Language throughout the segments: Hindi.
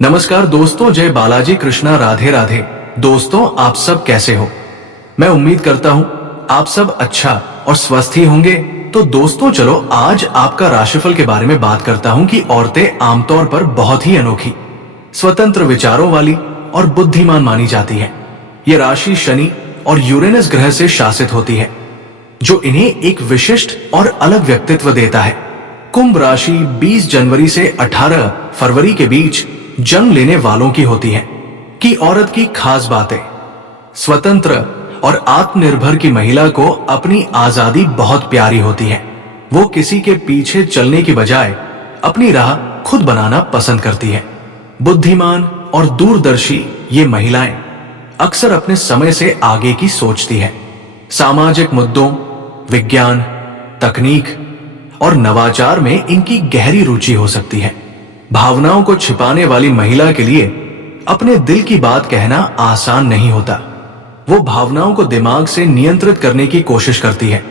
नमस्कार दोस्तों, जय बालाजी कृष्णा, राधे राधे। दोस्तों, आप सब कैसे हो? मैं उम्मीद करता हूँ आप सब अच्छा और स्वस्थ ही होंगे। तो दोस्तों चलो आज आपका राशिफल के बारे में बात करता हूँ कि औरतें आमतौर पर बहुत ही अनोखी, स्वतंत्र विचारों वाली और बुद्धिमान मानी जाती है। ये राशि शनि और यूरेनस ग्रह से शासित होती है, जो इन्हें एक विशिष्ट और अलग व्यक्तित्व देता है। कुंभ राशि 20 जनवरी से 18 फरवरी के बीच जन्म लेने वालों की होती है। कि औरत की खास बातें। स्वतंत्र और आत्मनिर्भर की महिला को अपनी आजादी बहुत प्यारी होती है। वो किसी के पीछे चलने की बजाय अपनी राह खुद बनाना पसंद करती है। बुद्धिमान और दूरदर्शी ये महिलाएं अक्सर अपने समय से आगे की सोचती है। सामाजिक मुद्दों, विज्ञान, तकनीक और नवाचार में इनकी गहरी रुचि हो सकती है। भावनाओं को छिपाने वाली महिला के लिए अपने दिल की बात कहना आसान नहीं होता। वो भावनाओं को दिमाग से नियंत्रित करने की कोशिश करती है,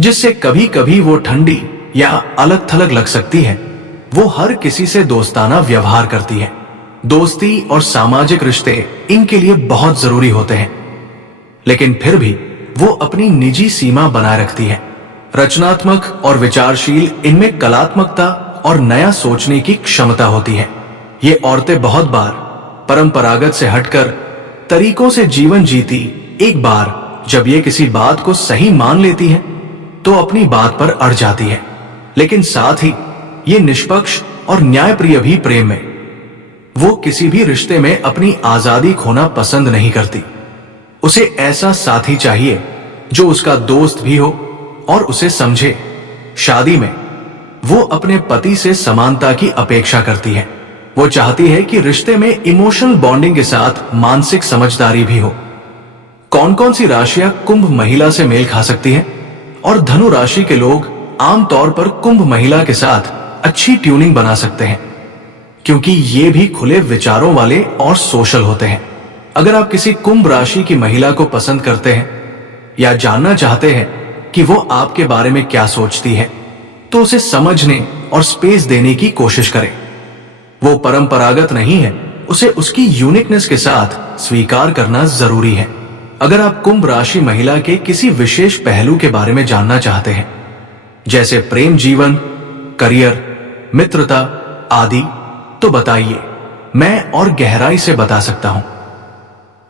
जिससे कभी कभी वो ठंडी या अलग थलग लग सकती है। वो हर किसी से दोस्ताना व्यवहार करती है। दोस्ती और सामाजिक रिश्ते इनके लिए बहुत जरूरी होते हैं, लेकिन फिर भी वो अपनी निजी सीमा बनाए रखती है। रचनात्मक और विचारशील, इनमें कलात्मकता और नया सोचने की क्षमता होती है। ये औरतें बहुत बार परंपरागत से हटकर तरीकों से जीवन जीती। एक बार जब ये किसी बात को सही मान लेती हैं, तो अपनी बात पर अड़ जाती है, लेकिन साथ ही ये निष्पक्ष और न्यायप्रिय भी प्रेम में। वो किसी भी रिश्ते में अपनी आजादी खोना पसंद नहीं करती। उसे ऐसा साथी चाहिए जो उसका दोस्त भी हो और उसे समझे। शादी में वो अपने पति से समानता की अपेक्षा करती है। वो चाहती है कि रिश्ते में इमोशनल बॉन्डिंग के साथ मानसिक समझदारी भी हो। कौन कौन सी राशियां कुंभ महिला से मेल खा सकती हैं? और धनु राशि के लोग आमतौर पर कुंभ महिला के साथ अच्छी ट्यूनिंग बना सकते हैं, क्योंकि ये भी खुले विचारों वाले और सोशल होते हैं। अगर आप किसी कुंभ राशि की महिला को पसंद करते हैं या जानना चाहते हैं कि वो आपके बारे में क्या सोचती है, तो उसे समझने और स्पेस देने की कोशिश करें। वो परंपरागत नहीं है, उसे उसकी यूनिकनेस के साथ स्वीकार करना जरूरी है। अगर आप कुंभ राशि महिला के किसी विशेष पहलू के बारे में जानना चाहते हैं, जैसे प्रेम जीवन, करियर, मित्रता आदि, तो बताइए, मैं और गहराई से बता सकता हूं।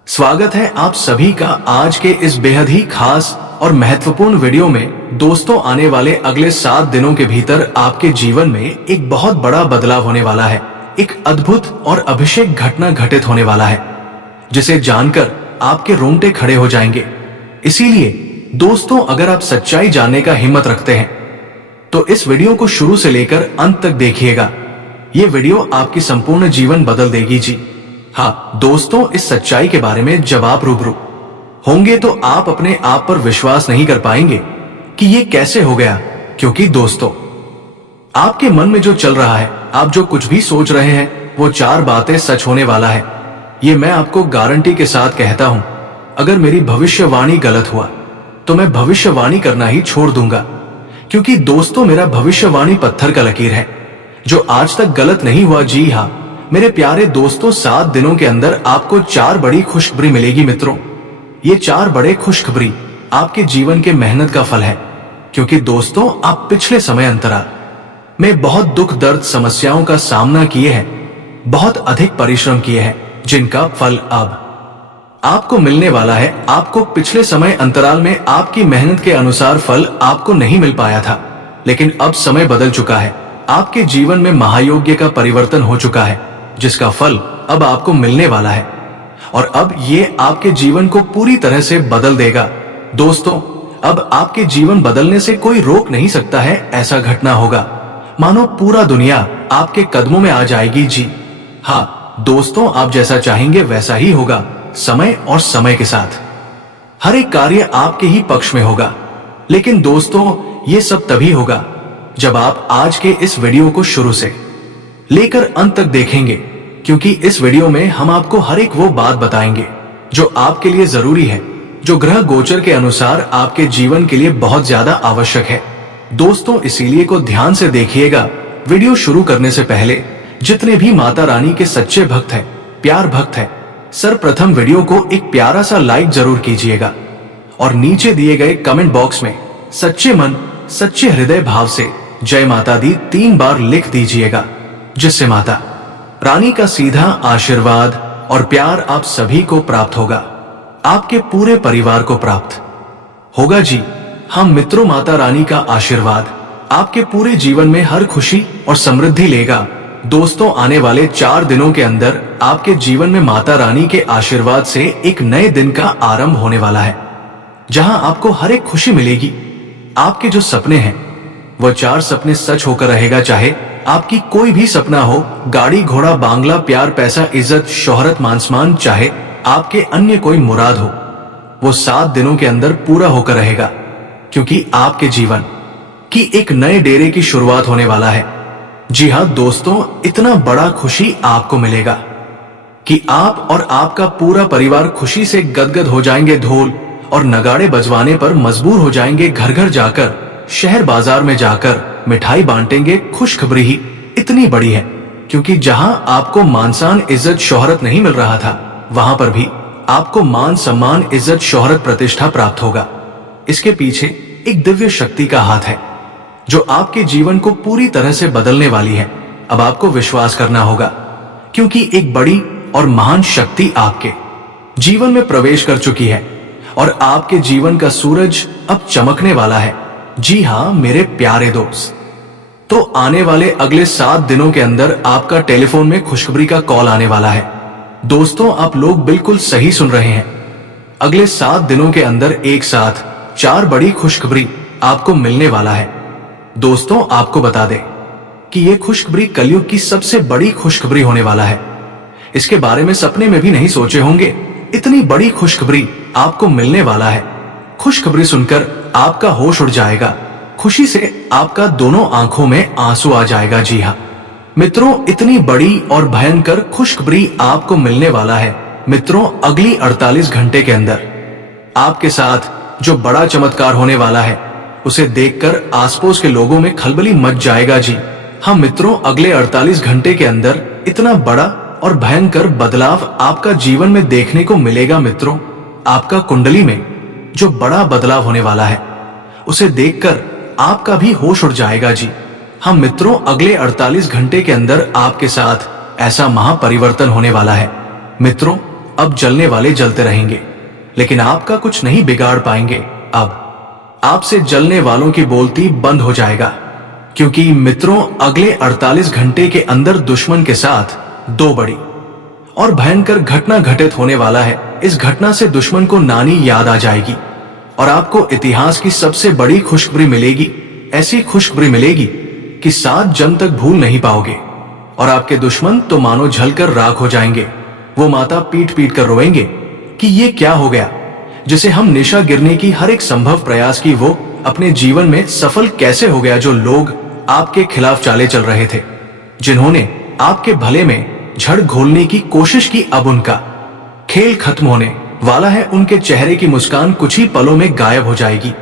स्वागत है आप सभी का आज के इस बेहद ही खास और महत्वपूर्ण वीडियो में। दोस्तों, आने वाले अगले 7 दिनों के भीतर आपके जीवन में एक बहुत बड़ा बदलाव होने वाला है। एक अद्भुत और अभिषेक घटना घटित होने वाला है, जिसे जानकर आपके रोंगटे खड़े हो जाएंगे। इसीलिए दोस्तों, अगर आप सच्चाई जानने का हिम्मत रखते हैं, तो इस वीडियो को शुरू से लेकर अंत तक देखिएगा। ये वीडियो आपकी संपूर्ण जीवन बदल देगी जी। हाँ दोस्तों, इस सच्चाई के बारे में जब आप रूबरू होंगे तो आप अपने आप पर विश्वास नहीं कर पाएंगे कि ये कैसे हो गया। क्योंकि दोस्तों, आपके मन में जो चल रहा है, आप जो कुछ भी सोच रहे हैं, वो 4 बातें सच होने वाला है। ये मैं आपको गारंटी के साथ कहता हूं। अगर मेरी भविष्यवाणी गलत हुआ तो मैं भविष्यवाणी करना ही छोड़ दूंगा, क्योंकि दोस्तों, मेरा भविष्यवाणी पत्थर का लकीर है, जो आज तक गलत नहीं हुआ। जी हाँ मेरे प्यारे दोस्तों, 7 दिनों के अंदर आपको 4 बड़ी खुशखबरी मिलेगी मित्रों। ये 4 बड़े खुशखबरी आपके जीवन के मेहनत का फल है, क्योंकि दोस्तों, आप पिछले समय अंतराल में बहुत दुख दर्द समस्याओं का सामना किए हैं, बहुत अधिक परिश्रम किए हैं, जिनका फल अब आपको मिलने वाला है। आपको पिछले समय अंतराल में आपकी मेहनत के अनुसार फल आपको नहीं मिल पाया था, लेकिन अब समय बदल चुका है। आपके जीवन में महायोग्य का परिवर्तन हो चुका है, जिसका फल अब आपको मिलने वाला है, और अब ये आपके जीवन को पूरी तरह से बदल देगा। दोस्तों, अब आपके जीवन बदलने से कोई रोक नहीं सकता है। ऐसा घटना होगा मानो पूरा दुनिया आपके कदमों में आ जाएगी। जी हाँ दोस्तों, आप जैसा चाहेंगे वैसा ही होगा। समय और समय के साथ हर एक कार्य आपके ही पक्ष में होगा। लेकिन दोस्तों, ये सब तभी होगा जब आप आज के इस वीडियो को शुरू से लेकर अंत तक देखेंगे, क्योंकि इस वीडियो में हम आपको हर एक वो बात बताएंगे जो आपके लिए जरूरी है, जो ग्रह गोचर के अनुसार आपके जीवन के लिए बहुत ज्यादा आवश्यक है। दोस्तों, इसीलिए को ध्यान से देखिएगा। वीडियो शुरू करने से पहले जितने भी माता रानी के सच्चे भक्त हैं, प्यार भक्त हैं, सर्वप्रथम वीडियो को एक प्यारा सा लाइक जरूर कीजिएगा और नीचे दिए गए कमेंट बॉक्स में सच्चे मन सच्चे हृदय भाव से जय माता दी 3 बार लिख दीजिएगा, जिससे माता रानी का सीधा आशीर्वाद और प्यार आप सभी को प्राप्त होगा, आपके पूरे परिवार को प्राप्त होगा। जी हम मित्रों, माता रानी का आशीर्वाद आपके पूरे जीवन में हर खुशी और समृद्धि लेगा। दोस्तों, आने वाले 4 दिनों के अंदर आपके जीवन में माता रानी के आशीर्वाद से एक नए दिन का आरंभ होने वाला है, जहां आपको हर एक खुशी मिलेगी। आपके जो सपने हैं वो 4 सपने सच होकर रहेगा। चाहे आपकी कोई भी सपना हो, गाड़ी घोड़ा बांग्ला प्यार पैसा इज्जत शोहरत मान सम्मान, चाहे आपके अन्य कोई मुराद हो, वो 7 दिनों के अंदर पूरा होकर रहेगा, क्योंकि आपके जीवन की एक नए डेरे की शुरुआत होने वाला है। जी हाँ दोस्तों, इतना बड़ा खुशी आपको मिलेगा कि आप और आपका पूरा परिवार खुशी से गदगद हो जाएंगे। ढोल और नगाड़े बजवाने पर मजबूर हो जाएंगे। घर घर जाकर, शहर बाजार में जाकर मिठाई बांटेंगे। खुशखबरी ही इतनी बड़ी है क्योंकि जहां आपको मान सम्मान इज्जत शोहरत नहीं मिल रहा था, वहां पर भी आपको मान सम्मान इज्जत शोहरत प्रतिष्ठा प्राप्त होगा। इसके पीछे एक दिव्य शक्ति का हाथ है जो आपके जीवन को पूरी तरह से बदलने वाली है। अब आपको विश्वास करना होगा, क्योंकि एक बड़ी और महान शक्ति आपके जीवन में प्रवेश कर चुकी है और आपके जीवन का सूरज अब चमकने वाला है। जी हाँ मेरे प्यारे दोस्त, तो आने वाले अगले 7 दिनों के अंदर आपका टेलीफोन में खुशखबरी का कॉल आने वाला है। दोस्तों, आप लोग बिल्कुल सही सुन रहे हैं। अगले 7 दिनों के अंदर एक साथ 4 बड़ी खुशखबरी आपको मिलने वाला है। दोस्तों, आपको बता दें कि ये खुशखबरी कलयुग की सबसे बड़ी खुशखबरी होने वाला है। इसके बारे में सपने में भी नहीं सोचे होंगे, इतनी बड़ी खुशखबरी आपको मिलने वाला है। खुशखबरी सुनकर आपका होश उड़ जाएगा, खुशी से आपका दोनों आंखों में आंसू आ जाएगा। जी हाँ मित्रों, इतनी बड़ी और भयंकर खुशखबरी आपको मिलने वाला है। मित्रों, अगली 48 घंटे के अंदर आपके साथ जो बड़ा चमत्कार होने वाला है, उसे देखकर आसपास के लोगों में खलबली मच जाएगा। जी हाँ मित्रों, अगले 48 घंटे के अंदर इतना बड़ा और भयंकर बदलाव आपका जीवन में देखने को मिलेगा। मित्रों, आपका कुंडली में जो बड़ा बदलाव होने वाला है, उसे देखकर आपका भी होश उड़ जाएगा। जी हाँ मित्रों, अगले 48 घंटे के अंदर आपके साथ ऐसा महापरिवर्तन होने वाला है। मित्रों, अब जलने वाले जलते रहेंगे, लेकिन आपका कुछ नहीं बिगाड़ पाएंगे। अब आपसे जलने वालों की बोलती बंद हो जाएगा, क्योंकि मित्रों अगले 48 घंटे के अंदर दुश्मन के साथ 2 बड़ी और भयंकर घटना घटित होने वाला है। इस घटना से दुश्मन को नानी याद आ जाएगी और आपको इतिहास की सबसे बड़ी खुशखबरी मिलेगी। ऐसी खुशखबरी मिलेगी कि 7 जन्म तक भूल नहीं पाओगे और आपके दुश्मन तो मानो जलकर राख हो जाएंगे। वो माता पीट पीट कर रोएंगे कि ये क्या हो गया, जिसे हम निशा गिरने की हर एक संभव प्रयास की, वो अपने जीवन में सफल कैसे हो गया। जो लोग आपके खिलाफ चाले चल रहे थे, जिन्होंने आपके भले में झड़ घोलने की कोशिश की, अब उनका खेल खत्म होने वाला है। उनके चेहरे की मुस्कान कुछ ही पलों में गायब हो जाएगी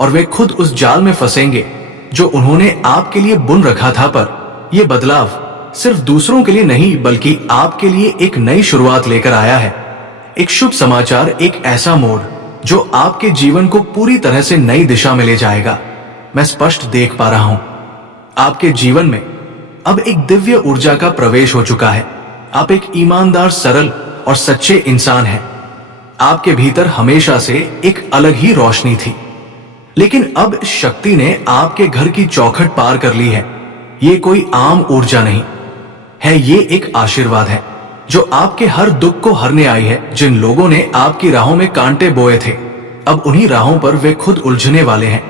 और वे खुद उस जाल में फंसेंगे जो उन्होंने आपके लिए बुन रखा था। पर यह बदलाव सिर्फ दूसरों के लिए नहीं, बल्कि आपके लिए एक नई शुरुआत लेकर आया है। एक शुभ समाचार, एक ऐसा मोड़ जो आपके जीवन को पूरी तरह से नई दिशा में ले जाएगा। मैं स्पष्ट देख पा रहा हूं, आपके जीवन में अब एक दिव्य ऊर्जा का प्रवेश हो चुका है। आप एक ईमानदार, सरल और सच्चे इंसान हैं। आपके भीतर हमेशा से एक अलग ही रोशनी थी, लेकिन अब शक्ति ने आपके घर की चौखट पार कर ली है। ये कोई आम ऊर्जा नहीं है, ये एक आशीर्वाद है जो आपके हर दुख को हरने आई है। जिन लोगों ने आपकी राहों में कांटे बोए थे, अब उन्हीं राहों पर वे खुद उलझने वाले हैं।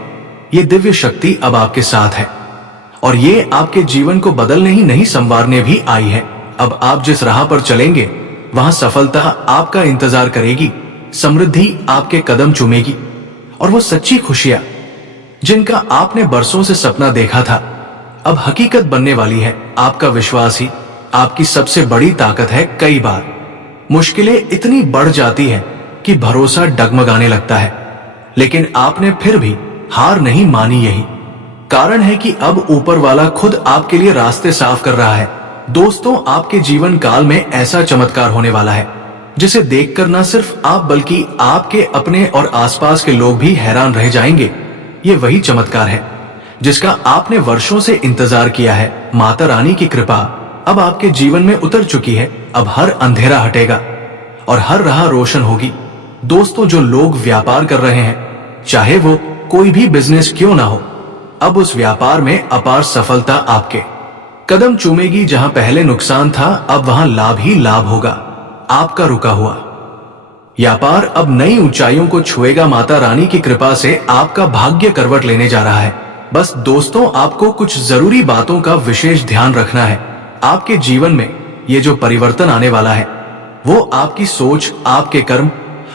ये दिव्य शक्ति अब आपके साथ है और ये आपके जीवन को बदलने ही नहीं, संवारने भी आई है। अब आप जिस राह पर चलेंगे, वहां सफलता आपका इंतजार करेगी, समृद्धि आपके कदम चूमेगी और वो सच्ची खुशियां जिनका आपने बरसों से सपना देखा था, अब हकीकत बनने वाली है। आपका विश्वास ही आपकी सबसे बड़ी ताकत है। कई बार मुश्किलें इतनी बढ़ जाती है कि भरोसा डगमगाने लगता है, लेकिन आपने फिर भी हार नहीं मानी। यही कारण है कि अब ऊपर वाला खुद आपके लिए रास्ते साफ कर रहा है। दोस्तों, आपके जीवन काल में ऐसा चमत्कार होने वाला है जिसे देखकर न सिर्फ आप बल्कि आपके अपने और आसपास के लोग भी हैरान रह जाएंगे। ये वही चमत्कार है जिसका आपने वर्षों से इंतजार किया है। माता रानी की कृपा अब आपके जीवन में उतर चुकी है। अब हर अंधेरा हटेगा और हर राह रोशन होगी। दोस्तों, जो लोग व्यापार कर रहे हैं, चाहे वो कोई भी बिजनेस क्यों ना हो, अब उस व्यापार में अपार सफलता आपके कदम चूमेगी। जहां पहले नुकसान था, अब वहां लाभ ही लाभ होगा। आपका रुका हुआ व्यापार अब नई ऊंचाइयों को छुएगा। माता रानी की कृपा से आपका भाग्य करवट लेने जा रहा है। बस दोस्तों, आपको कुछ जरूरी बातों का विशेष ध्यान रखना है। आपके जीवन में ये जो परिवर्तन आने वाला है, वो आपकी सोच, आपके कर्म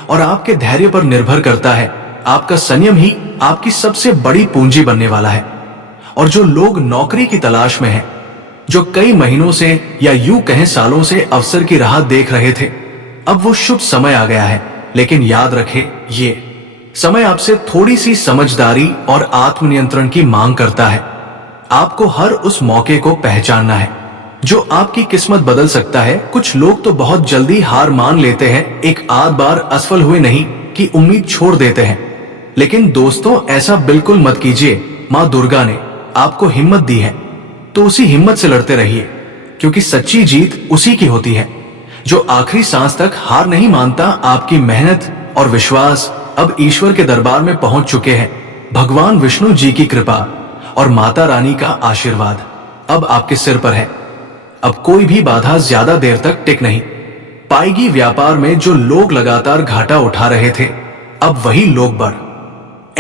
और आपके धैर्य पर निर्भर करता है। आपका संयम ही आपकी सबसे बड़ी पूंजी बनने वाला है। और जो लोग नौकरी की तलाश में हैं, जो कई महीनों से या यूं कहें सालों से अवसर की राह देख रहे थे, अब वो शुभ समय आ गया है। लेकिन याद रखें, ये समय आपसे थोड़ी सी समझदारी और आत्मनियंत्रण की मांग करता है। आपको हर उस मौके को पहचानना है जो आपकी किस्मत बदल सकता है। कुछ लोग तो बहुत जल्दी हार मान लेते हैं, एक आध बार असफल हुए नहीं कि उम्मीद छोड़ देते हैं। लेकिन दोस्तों, ऐसा बिल्कुल मत कीजिए। माँ दुर्गा ने आपको हिम्मत दी है, तो उसी हिम्मत से लड़ते रहिए, क्योंकि सच्ची जीत उसी की होती है जो आखिरी सांस तक हार नहीं मानता। आपकी मेहनत और विश्वास अब ईश्वर के दरबार में पहुंच चुके हैं। भगवान विष्णु जी की कृपा और माता रानी का आशीर्वाद अब आपके सिर पर है। अब कोई भी बाधा ज्यादा देर तक टिक नहीं पाएगी। व्यापार में जो लोग लगातार घाटा उठा रहे थे, अब वही लोग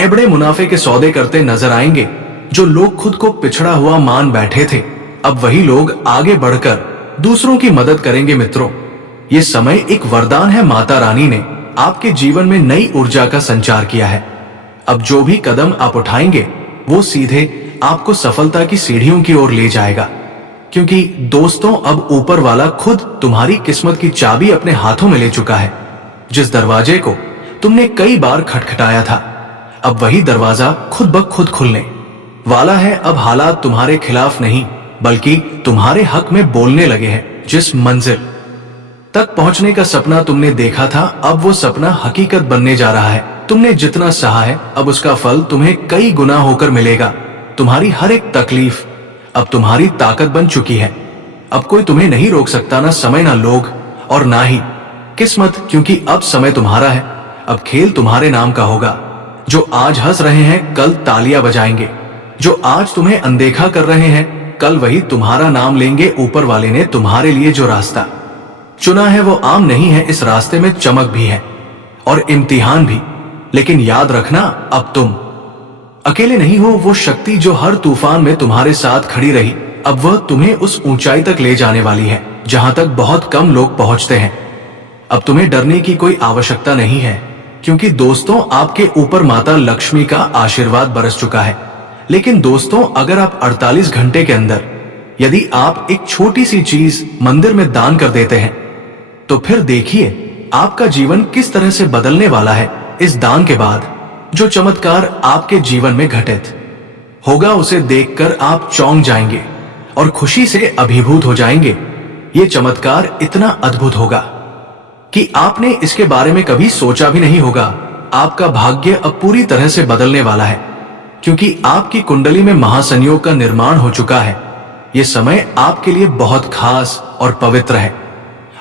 बड़े मुनाफे के सौदे करते नजर आएंगे। जो लोग खुद को पिछड़ा हुआ मान बैठे थे, अब वही लोग आगे बढ़कर दूसरों की मदद करेंगे। मित्रों, ये समय एक वरदान है। माता रानी ने आपके जीवन में नई ऊर्जा का संचार किया है। अब जो भी कदम आप उठाएंगे, वो सीधे आपको सफलता की सीढ़ियों की ओर ले जाएगा। क्योंकि दोस्तों, अब ऊपर वाला खुद तुम्हारी किस्मत की चाबी अपने हाथों में ले चुका है। जिस दरवाजे को तुमने कई बार खटखटाया था, अब वही दरवाजा खुद ब खुद खुलने वाला है। अब हालात तुम्हारे खिलाफ नहीं, बल्कि तुम्हारे हक में बोलने लगे हैं। जिस मंजिल तक पहुंचने का सपना तुमने देखा था, अब वो सपना हकीकत बनने जा रहा है। तुमने जितना सहा है, अब उसका फल तुम्हें कई गुना होकर मिलेगा। तुम्हारी हर एक तकलीफ अब तुम्हारी ताकत बन चुकी है। अब कोई तुम्हें नहीं रोक सकता, ना समय, ना लोग और ना ही किस्मत, क्योंकि अब समय तुम्हारा है। अब खेल तुम्हारे नाम का होगा। जो आज हंस रहे हैं, कल तालियां बजाएंगे। जो आज तुम्हें अनदेखा कर रहे हैं, कल वही तुम्हारा नाम लेंगे। ऊपर वाले ने तुम्हारे लिए जो रास्ता चुना है, वो आम नहीं है। इस रास्ते में चमक भी है और इम्तिहान भी। लेकिन याद रखना, अब तुम अकेले नहीं हो। वो शक्ति जो हर तूफान में तुम्हारे साथ खड़ी रही, अब वह तुम्हें उस ऊंचाई तक ले जाने वाली है जहां तक बहुत कम लोग पहुंचते हैं। अब तुम्हें डरने की कोई आवश्यकता नहीं है, क्योंकि दोस्तों, आपके ऊपर माता लक्ष्मी का आशीर्वाद बरस चुका है। लेकिन दोस्तों, अगर आप 48 घंटे के अंदर यदि आप एक छोटी सी चीज मंदिर में दान कर देते हैं, तो फिर देखिए आपका जीवन किस तरह से बदलने वाला है। इस दान के बाद जो चमत्कार आपके जीवन में घटित होगा, उसे देखकर आप चौंक जाएंगे और खुशी से अभिभूत हो जाएंगे। ये चमत्कार इतना अद्भुत होगा कि आपने इसके बारे में कभी सोचा भी नहीं होगा। आपका भाग्य अब पूरी तरह से बदलने वाला है, क्योंकि आपकी कुंडली में महासंयोग का निर्माण हो चुका है। ये समय आपके लिए बहुत खास और पवित्र है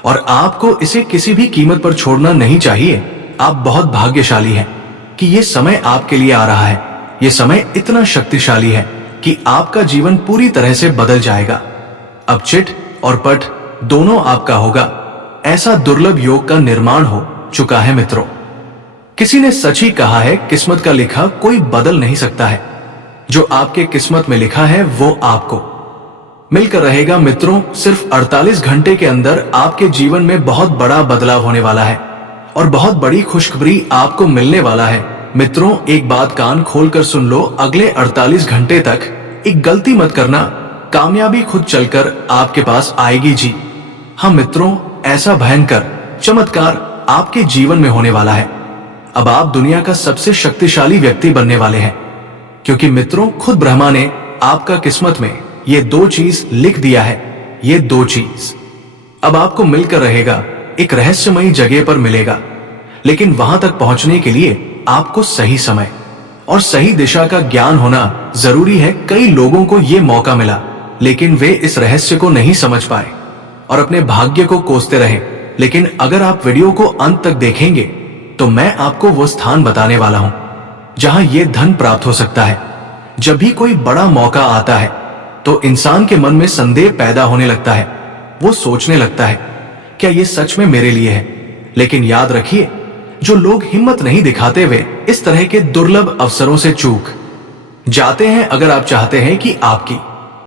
और आपको इसे किसी भी कीमत पर छोड़ना नहीं चाहिए। आप बहुत भाग्यशाली हैं कि ये समय आपके लिए आ रहा है। ये समय इतना शक्तिशाली है कि आपका जीवन पूरी तरह से बदल जाएगा। अब चिट और पट दोनों आपका होगा। ऐसा दुर्लभ योग का निर्माण हो चुका है। मित्रों, किसी ने सच ही कहा है, किस्मत का लिखा कोई बदल नहीं सकता है। जो आपके किस्मत में लिखा है, वो आपको मिलकर रहेगा। मित्रों, सिर्फ 48 घंटे के अंदर आपके जीवन में बहुत बड़ा बदलाव होने वाला है और बहुत बड़ी खुशखबरी आपको मिलने वाला है। मित्रों, एक बात कान खोलकर सुन लो, अगले 48 घंटे तक एक गलती मत करना। कामयाबी खुद चलकर आपके पास आएगी जी। हाँ मित्रों, ऐसा भयंकर चमत्कार आपके जीवन में होने वाला है। अब आप दुनिया का सबसे शक्तिशाली व्यक्ति बनने वाले हैं, क्योंकि मित्रों, खुद ब्रह्मा ने आपका किस्मत में ये दो चीज लिख दिया है। ये दो चीज अब आपको मिलकर रहेगा, एक रहस्यमयी जगह पर मिलेगा। लेकिन वहां तक पहुंचने के लिए आपको सही समय और सही दिशा का ज्ञान होना जरूरी है। कई लोगों को यह मौका मिला, लेकिन वे इस रहस्य को नहीं समझ पाए और अपने भाग्य को कोसते रहे। लेकिन अगर आप वीडियो को अंत तक देखेंगे तो मैं आपको वो स्थान बताने वाला हूं जहां यह धन प्राप्त हो सकता है। जब भी कोई बड़ा मौका आता है तो इंसान के मन में संदेह पैदा होने लगता है। वो सोचने लगता है, क्या यह सच में मेरे लिए है? लेकिन याद रखिए, जो लोग हिम्मत नहीं दिखाते वे इस तरह के दुर्लभ अवसरों से चूक जाते हैं। अगर आप चाहते हैं कि आपकी